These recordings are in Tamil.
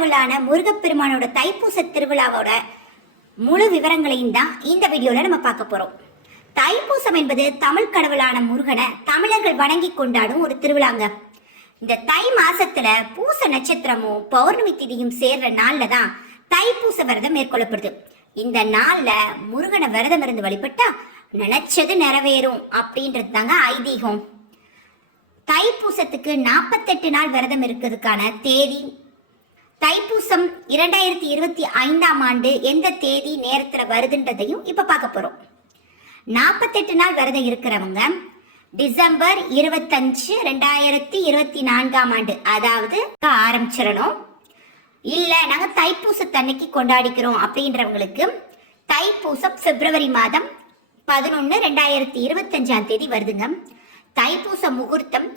கடவுளான முருகப்பெருமானோட தைப்பூச திருவிழாவோட முழு விவரங்களையும் தான் இந்த வீடியோவில் நம்ம பார்க்க போறோம். தைப்பூசம் என்பது தமிழ் கடவுளான முருகனை தமிழர்கள் வணங்கி கொண்டாடும் ஒரு திருவிழாங்க. இந்த தை மாசத்துல பூச நட்சத்திரமும் பௌர்ணமி திதியும் சேர்ற நாள்ல தான் தைப்பூச விரதம் மேற்கொள்ளப்படுது. இந்த நாள்ல முருகனை விரதம் இருந்து வழிபட்டா நினைச்சது நிறைவேறும் அப்படின்றது தாங்க ஐதீகம். தைப்பூசத்துக்கு நாற்பத்தெட்டு நாள் விரதம் இருக்கிறதுக்கான தேதி தைப்பூசம் இரண்டாயிரத்தி இருபத்தி ஐந்தாம் ஆண்டு எந்த தேதி நேரத்தில் வருதுன்றதையும் இப்போ பார்க்க போகிறோம் நாற்பத்தெட்டு நாள் விரதம் இருக்கிறவங்க டிசம்பர் இருபத்தஞ்சு ரெண்டாயிரத்தி இருபத்தி நான்காம் ஆண்டு அதாவது ஆரம்பிச்சிடணும். இல்லை நாங்கள் தைப்பூசத்தன்னைக்கு கொண்டாடிக்கிறோம் அப்படின்றவங்களுக்கு தைப்பூசம் பிப்ரவரி மாதம் பதினொன்று ரெண்டாயிரத்தி இருபத்தஞ்சாம் தேதி வருதுங்க. தைப்பூச முகூர்த்தம்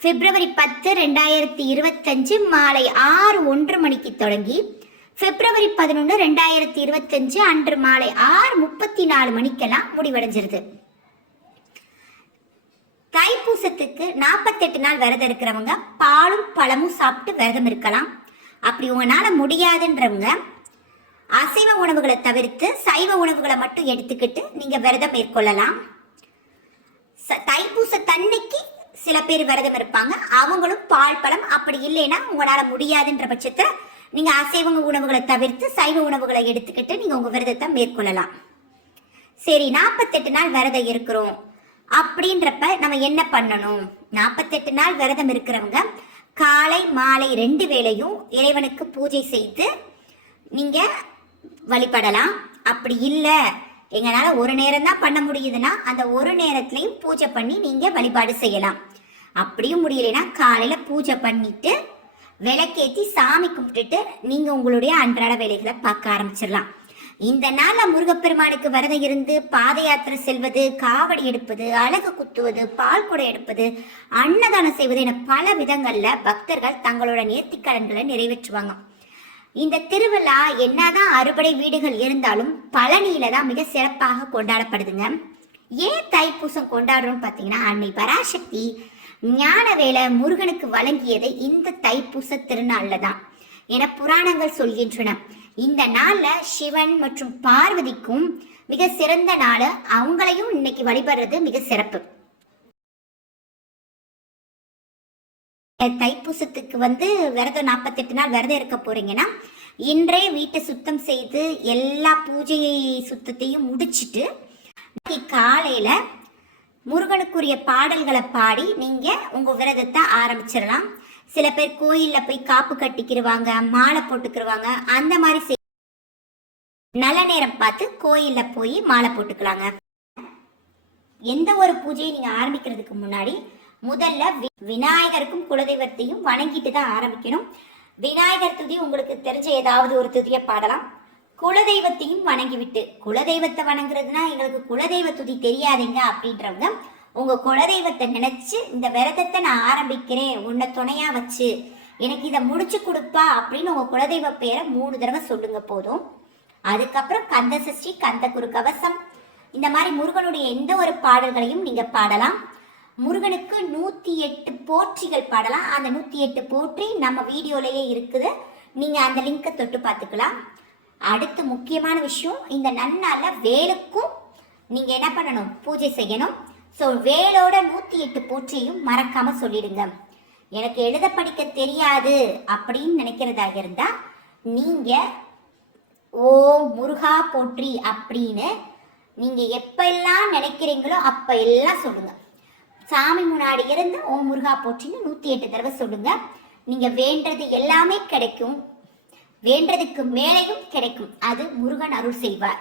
பிப்ரவரி பத்து ரெண்டாயிரத்தி இருபத்தஞ்சு மாலை ஆறு ஒன்று மணிக்கு தொடங்கி பிப்ரவரி பதினொன்று ரெண்டாயிரத்தி இருபத்தஞ்சு அன்று மாலை ஆறு முப்பத்தி நாலு மணிக்கெல்லாம் முடிவடைஞ்சிருது. தைப்பூசத்துக்கு நாற்பத்தெட்டு நாள் விரதம் இருக்கிறவங்க பாலும் பழமும் சாப்பிட்டு விரதம் இருக்கலாம். அப்படி உங்களால் முடியாதுன்றவங்க அசைவ உணவுகளை தவிர்த்து சைவ உணவுகளை மட்டும் எடுத்துக்கிட்டு நீங்கள் விரதம் மேற்கொள்ளலாம். ச- தைப்பூச தன்னைக்கு சில பேர் விரதம் இருப்பாங்க. அவங்களும் பால் பழம் அப்படி இல்லைன்னா உங்களால் முடியாதுன்ற பட்சத்தில் நீங்கள் அசைவ உணவுகளை தவிர்த்து சைவ உணவுகளை எடுத்துக்கிட்டு நீங்கள் உங்கள் விரதத்தை மேற்கொள்ளலாம். சரி நாற்பத்தெட்டு நாள் விரதம் இருக்கிறோம். அப்படின்றப்ப நம்ம என்ன பண்ணணும்? நாற்பத்தெட்டு நாள் விரதம் இருக்கிறவங்க காலை மாலை ரெண்டு வேளையும் இறைவனுக்கு பூஜை செய்து நீங்கள் வழிபடலாம். அப்படி இல்லை. எங்களால் ஒரு நேரம் தான் பண்ண முடியுதுன்னா அந்த ஒரு நேரத்துலையும் பூஜை பண்ணி நீங்கள் வழிபாடு செய்யலாம். அப்படியும் முடியலைன்னா காலையில் பூஜை பண்ணிட்டு விளக்கேற்றி சாமி கும்பிட்டுட்டு நீங்கள் உங்களுடைய அன்றாட வேலைகளை பார்க்க ஆரம்பிச்சிடலாம். இந்த நாளில் முருகப்பெருமானுக்கு விரதம் இருந்து பாத யாத்திரை செல்வது காவடி எடுப்பது அழகு குத்துவது பால் குடை எடுப்பது அன்னதானம் செய்வது என பல விதங்களில் பக்தர்கள் தங்களோட நேர்த்திக்கடன்களை நிறைவேற்றுவாங்க. இந்த திருவிழா என்னதான் அறுபடை வீடுகள் இருந்தாலும் பழனியில தான் மிக சிறப்பாக கொண்டாடப்படுதுங்க. ஏன் தைப்பூசம் கொண்டாடுறோம்னு பார்த்தீங்கன்னா அன்னை பராசக்தி ஞானவேலை முருகனுக்கு வழங்கியது இந்த தைப்பூச திருநாள்ல தான் என புராணங்கள் சொல்கின்றன. இந்த நாள்ல சிவன் மற்றும் பார்வதிக்கும் மிக சிறந்த நாள். அவங்களையும் இன்னைக்கு வழிபடுறது மிக சிறப்பு. தைப்பூசத்துக்கு வந்து விரதம் நாற்பத்தெட்டு நாள் விரதம் இருக்க போறீங்கன்னா இன்றே வீட்டை சுத்தம் செய்து எல்லா பூஜை சுத்தத்தையும் முடிச்சிட்டு நாளைக்கு காலையில முருகனுக்குரிய பாடல்களை பாடி நீங்க உங்க விரதத்தை ஆரம்பிச்சிடலாம். சில பேர் கோயில்ல போய் காப்பு கட்டிக்கிருவாங்க மாலை போட்டுக்கிருவாங்க அந்த மாதிரி செய்- நல்ல நேரம் பார்த்து கோயில்ல போய் மாலை போட்டுக்கலாங்க. எந்த ஒரு பூஜையை நீங்க ஆரம்பிக்கிறதுக்கு முன்னாடி முதல்ல வி- விநாயகருக்கும் குலதெய்வத்தையும் வணங்கிட்டு தான் ஆரம்பிக்கணும். விநாயகர் துதி உங்களுக்கு தெரிஞ்ச ஏதாவது ஒரு துதியை பாடலாம். குலதெய்வத்தையும் வணங்கிவிட்டு குலதெய்வத்தை வணங்குறதுனா எங்களுக்கு குலதெய்வ துதி தெரியாதுங்க அப்படின்றவங்க உங்க குலதெய்வத்தை நினைச்சு இந்த விரதத்தை நான் ஆரம்பிக்கிறேன் உன்னை துணையா வச்சு எனக்கு இதை முடிச்சு கொடுப்பா அப்படின்னு உங்க குலதெய்வ பேரை மூணு தடவை சொல்லுங்க போதும். அதுக்கப்புறம் கந்த சஷ்டி கந்த குரு கவசம் இந்த மாதிரி முருகனுடைய எந்த ஒரு பாடல்களையும் நீங்க பாடலாம். முருகனுக்கு நூற்றி எட்டு போற்றிகள் பாடலாம். அந்த நூற்றி எட்டு போற்றி நம்ம வீடியோலையே இருக்குது. நீங்கள் அந்த லிங்கை தொட்டு பார்த்துக்கலாம். அடுத்து முக்கியமான விஷயம் இந்த நன்னால வேலுக்கும் நீங்கள் என்ன பண்ணணும்? பூஜை செய்யணும். ஸோ வேலோட நூற்றி எட்டு போற்றியும் மறக்காமல் சொல்லிடுங்க. எனக்கு எழுத படிக்க தெரியாது அப்படின்னு நினைக்கிறதாக இருந்தால் நீங்கள் ஓ முருகா போற்றி அப்படின்னு நீங்கள் எப்பெல்லாம் நினைக்கிறீங்களோ அப்போ எல்லாம் சொல்லுங்கள் சாமி முன்னாடி இருந்து ஓ முருகா போற்றின்னு நூற்றி எட்டு தடவை சொல்லுங்க. நீங்கள் வேண்டது எல்லாமே கிடைக்கும். வேண்டதுக்கு மேலேயும் கிடைக்கும். அது முருகன் அருள் செய்வார்.